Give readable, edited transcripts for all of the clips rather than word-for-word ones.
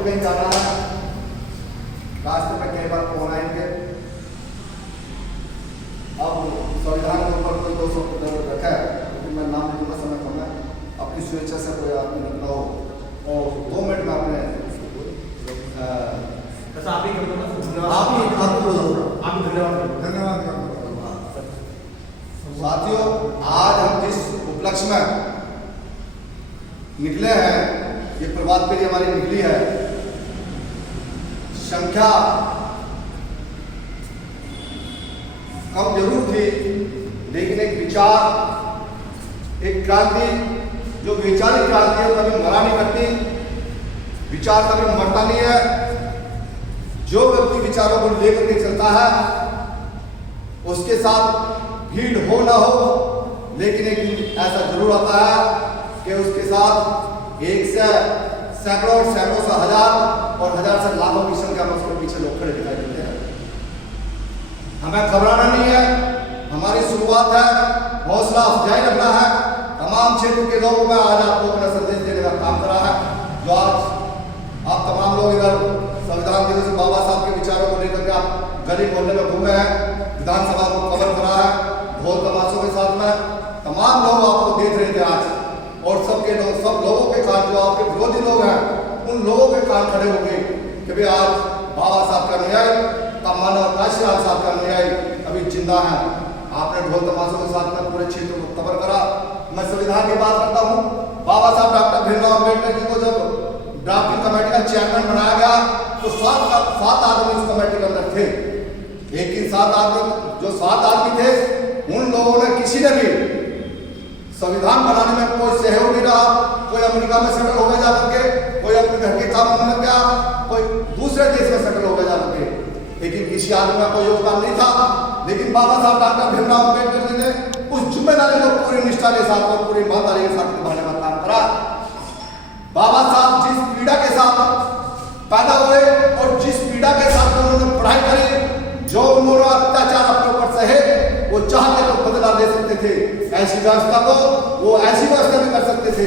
को कहीं जाना है, रास्ते में कई बार फोन आएंगे। अब संविधान के ऊपर कोई 200 रखा है, लेकिन मैं नाम लिखूंगा, समय कम है, अपनी स्वेच्छा से कोई आदमी निकला हो और 2 मिनट में अपने आप ही धन्यवाद। साथियों, आज हम जिस उपलक्ष्य में निकले हैं, ये प्रभात फेरी हमारी निकली है, संख्या कम जरूर थी, लेकिन एक विचार, एक क्रांति, जो वैचारिक क्रांति है कभी मरा नहीं करती, विचार कभी मरता नहीं है। जो व्यक्ति विचारों को लेकर के चलता है, उसके साथ भीड़ हो ना हो, लेकिन एक दिन ऐसा जरूर आता है कि उसके साथ 1 से सैकड़ों, सैकड़ों से हजार और हजार से लाखों की संख्या में उसके पीछे लोग खड़े दिखाई देते हैं। हमें घबराना नहीं है, हमारी शुरुआत है, हौसला अफजाई रखना है। तमाम क्षेत्र के लोगों में आज आप लोगों ने संदेश देने का काम करा है। जो आज आप तमाम लोग इधर संविधान दिवस बाबा साहब के विचारों को लेकर के आप गली मोहल्ले में घूमे हैं, विधानसभा को कवर करा है, ढोल तमाशों के साथ में तमाम लोग आपको देख रहे थे आज, और सबके लोग, सब लोगों के कान, जो आपके विरोधी लोग हैं, उन लोगों के कान खड़े हो गए कि भाई आज बाबा साहब का अनुयायी, मानव काशीराम साहब का अनुयायी अभी जिंदा है। आपने ढोल तमाशों के साथ में पूरे क्षेत्र को कवर करा। मैं संविधान की बात करता हूँ, बाबा साहब डॉक्टर भीमराव अम्बेडकर जी को जब ड्राफ्टिंग कमेटी का चेयरमैन बनाया गया तो 7 आदमी उस कमेटी के अंदर थे, लेकिन 7 आदमी, जो 7 आदमी थे, उन लोगों ने किसी ने भी संविधान बनाने में कोई सहयोग नहीं रहा। कोई अमेरिका में सेटल हो गया जाकर के, कोई अपने घर के काम में लग गया, कोई दूसरे देश में सेटल हो गया जाकर के, लेकिन किसी आदमी का कोई योगदान नहीं था। लेकिन बाबा साहब डॉक्टर भीमराव अम्बेडकर जी ने उस जिम्मेदारी को पूरी निष्ठा के साथ और पूरी ईमानदारी के साथ निभाने का काम करा। बाबा साहब जिस पीड़ा के साथ पैदा हुए और जिस पीड़ा के साथ उन्होंने पढ़ाई करी, जो उन्होंने अत्याचार अपने ऊपर सहे, वो चाहते तो बदला ले सकते थे, ऐसी व्यवस्था को वो ऐसी व्यवस्था भी कर सकते थे,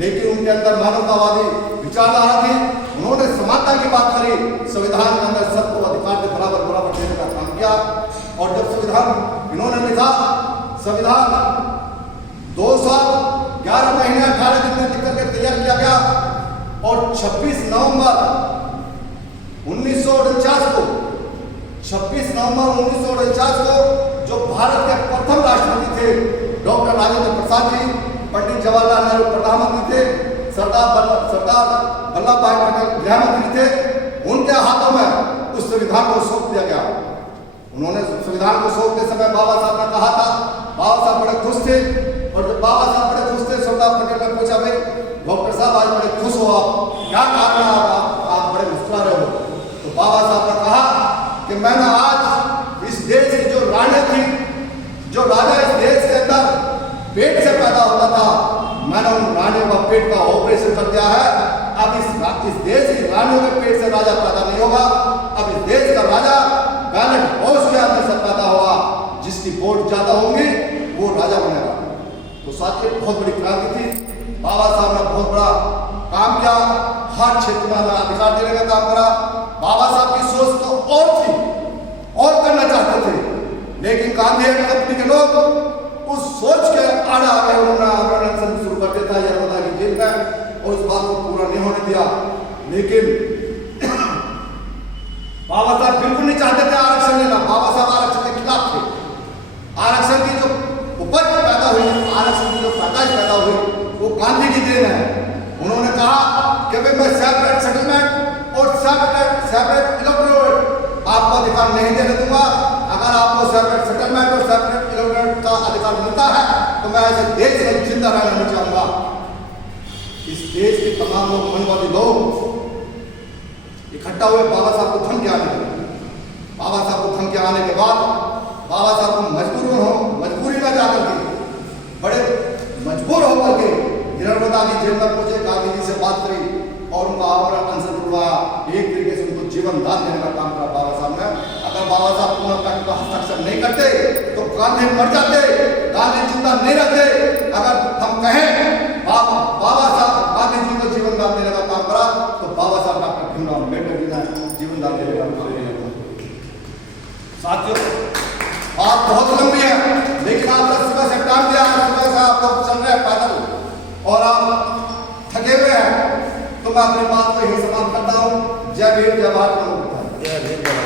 लेकिन उनके अंदर मानवतावादी विचारधारा थी। उन्होंने समानता की बात करी, संविधान के अंदर सबको अधिकार के बराबर बराबर देने का काम किया। और जब संविधान इन्होंने लिखा, संविधान 2 साल 11 महीने 18 दिन में लिख करके तैयार किया गया, और 26 नवंबर 1949 को 26 नवंबर 1949 को जो भारत के प्रथम राष्ट्रपति थे डॉक्टर राजेंद्र प्रसाद जी, पंडित जवाहरलाल नेहरू प्रधानमंत्री थे, सरदार वल्लभ भाई पटेल गृह मंत्री थे, उनके हाथों में उस संविधान को सौंप दिया गया। उन्होंने संविधान को सौंपते समय बाबा साहब ने कहा था, बाबा साहब बड़े खुश थे, और जब बाबा साहब बड़े खुश थे, सरदार पटेल ने पूछा, भाई डॉक्टर साहब आज बड़े खुश हो, आप क्या कारण है, आप बड़े मुस्कुरा रहे हो? तो बाबा साहब ने कहा कि मैंने आज इस देश की जो रानी थी, जो राजा इस देश के अंदर पेट से पैदा होता था, मैंने उन रानियों का पेट का ऑपरेशन कर दिया है। अब इस देश की रानियों के पेट से राजा पैदा नहीं होगा, अब इस देश का राजा बैलेट हाउस के अंदर से पैदा होगा, जिसकी वोट ज्यादा होंगी वो राजा बनेगा। तो साथियों, बहुत बड़ी क्रांति थी। बाबा साहब ने बहुत बड़ा काम किया, हर क्षेत्र में अधिकार देने का काम करा। बाबा साहब की सोच तो और थी, और करना चाहते थे, लेकिन गांधी कंपनी के लोग उस सोच के आड़े आ गए। उन्होंने आंदोलन शुरू कर दिया था यरमदा की जेल में, और उस बात को पूरा नहीं होने दिया। लेकिन बाबा साहब बिल्कुल नहीं चाहते थे आरक्षण लेना। बाबा साहब आरक्षण के खिलाफ थे। आरक्षण की जो उपज पैदा हुई, आरक्षण की जो पैदाइश पैदा हुई, वो गांधी की देन है। उन्होंने कहा कि भाई मैं सेपरेट सेटलमेंट और सेपरेट इलेक्टोरेट आपको अधिकार नहीं देने दूंगा। अगर आपको सेपरेट सेटलमेंट और सेपरेट इलेक्टोरेट का अधिकार मिलता है तो मैं ऐसे देश में जिंदा रहना नहीं चाहूंगा। इस देश के तमाम लोग, मनवादी लोग इकट्ठा हुए बाबा साहब को धमकी आने लगे। बाबा साहब को धमकी आने के बाद बाबा साहब को मजबूरी में जाकर के, बड़े मजबूर होकर के यरमदा की जेल में पहुंचे, गांधी जी से बात करी और उनका आवरण अनशन करवाया। एक तरीके से उनको जीवन दान देने का काम करा बाबा साहब ने। अगर बाबा साहब पुनः हस्ताक्षर नहीं करते तो गांधी मर जाते, गांधी जिंदा नहीं रहते। अगर हम कहें बाबा साहब गांधी जी को जीवन दान देने का काम करा, तो बाबा साहब डॉक्टर अपना बेटर जीना जीवन दान देगा। साथियों, आप बहुत लंबी है, लेकिन आपका सुबह से टाइम दिया, सुबह से आप लोग चल रहे हैं पैदल और आप थके हुए हैं, तो मैं अपनी बात को यही समाप्त करता हूँ। जय भीम, जय भारत। जय भीम।